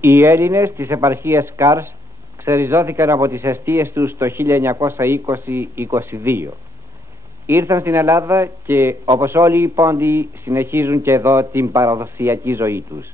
Οι Έλληνες της επαρχίας Κάρς ξεριζώθηκαν από τις αιστείες τους το 1920-22. Ήρθαν στην Ελλάδα και όπως όλοι οι Πόντιοι συνεχίζουν και εδώ την παραδοσιακή ζωή τους.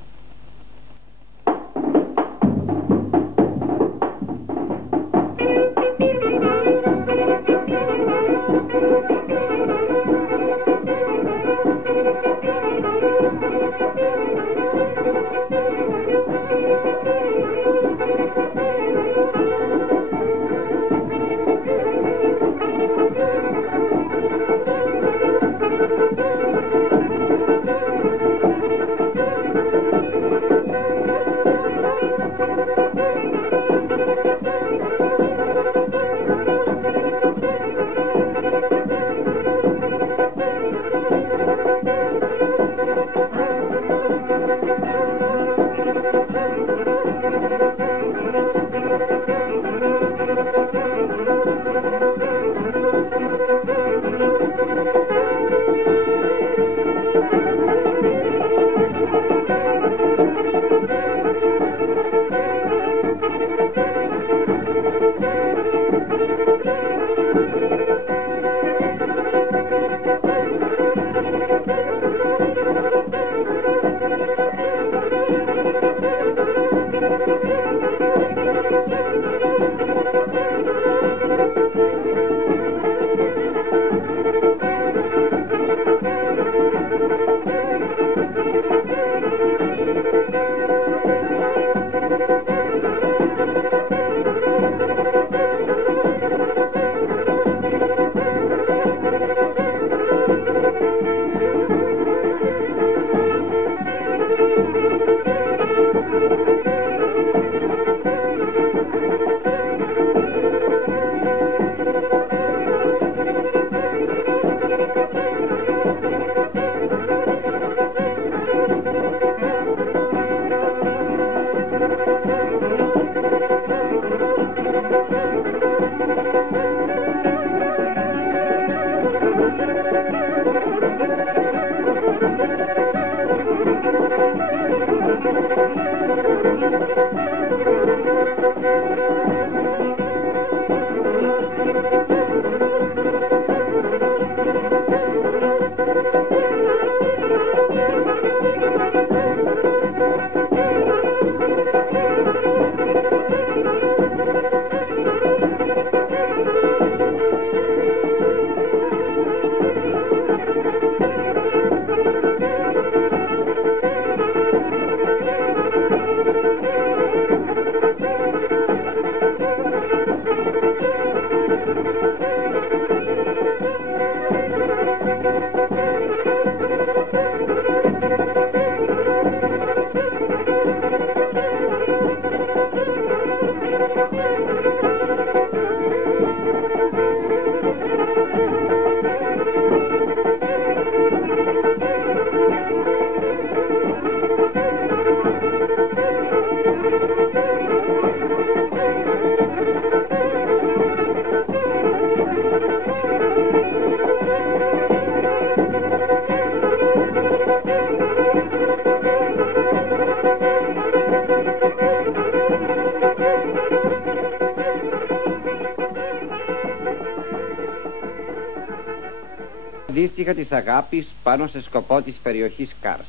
Αντίστοιχα της αγάπης πάνω σε σκοπό της περιοχής Κάρς.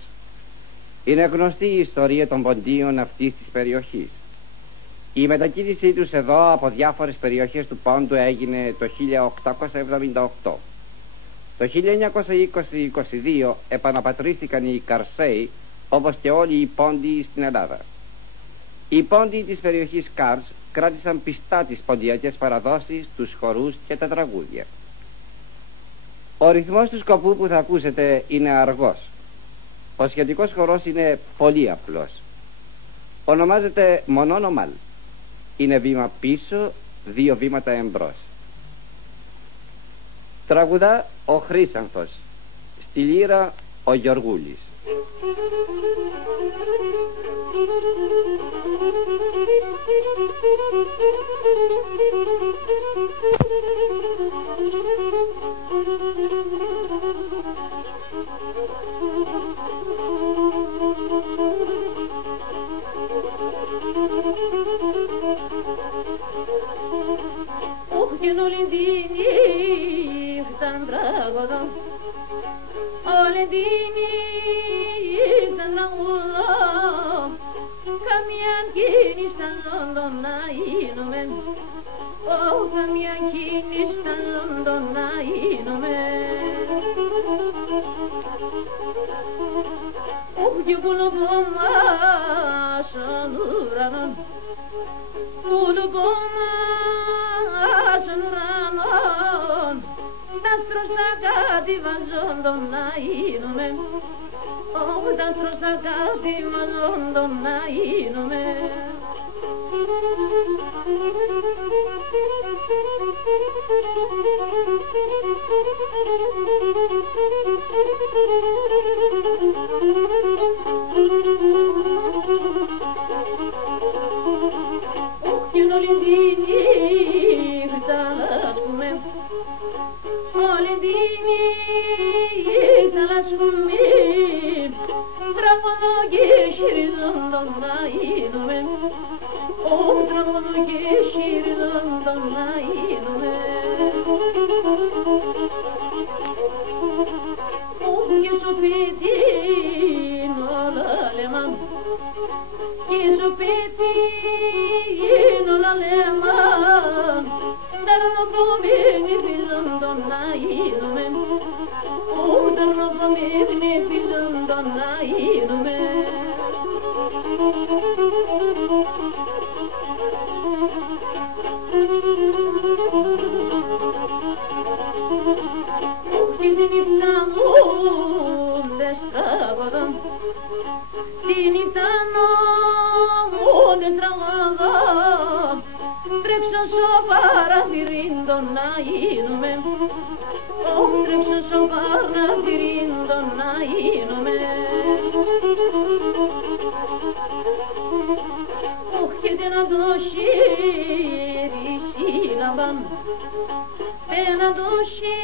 Είναι γνωστή η ιστορία των Ποντίων αυτής της περιοχής. Η μετακίνησή τους εδώ από διάφορες περιοχές του Πόντου έγινε το 1878. Το 1920-22 επαναπατρίστηκαν οι Καρσέοι, όπως και όλοι οι Πόντιοι στην Ελλάδα. Οι Πόντιοι της περιοχής Κάρς κράτησαν πιστά τις ποντιακές παραδόσεις, τους χορούς και τα τραγούδια. Ο ρυθμός του σκοπού που θα ακούσετε είναι αργός. Ο σχετικός χορός είναι πολύ απλός. Ονομάζεται μονόνομαλ. Είναι βήμα πίσω, 2 βήματα εμπρός. Τραγουδά ο Χρύσανθος, στη λύρα ο Γεωργούλης. καμιά κίνη στα ζώντο να γίνομαι, καμιά κίνη στα ζώντο να γίνομαι. Και πουλοπόμα στον ουρανό, πουλοπόμα στον ουρανό, τα άστρο στα κάτι βαζόντο να γίνομαι, τα άστρο στα κάτι βαζόντο να γίνομαι. Και όλη τη νύχτα λάσκουμε, όλη τη νύχτα λάσκουμε, τραγωδό και χειριζόντο να γίνομαι, τραγωδό και χειριζόντο να γίνομαι. Και στο σπίτι όλα λέμα, και στο σπίτι όλα λέμα, τερνοπομίνη φυζόντο να γίνομαι, τερνοπομίνη φυζόντο να γίνομαι. Και τη νύχτα μου δεν στραγωδώ, τη νύχτα μου δεν στραγωδώ, τρέξω στο παραθυρίντο να γίνομαι, τρέξω στο παραθυρίντο να γίνομαι. Και να το χέρι σύλλαβαν, να το χέρι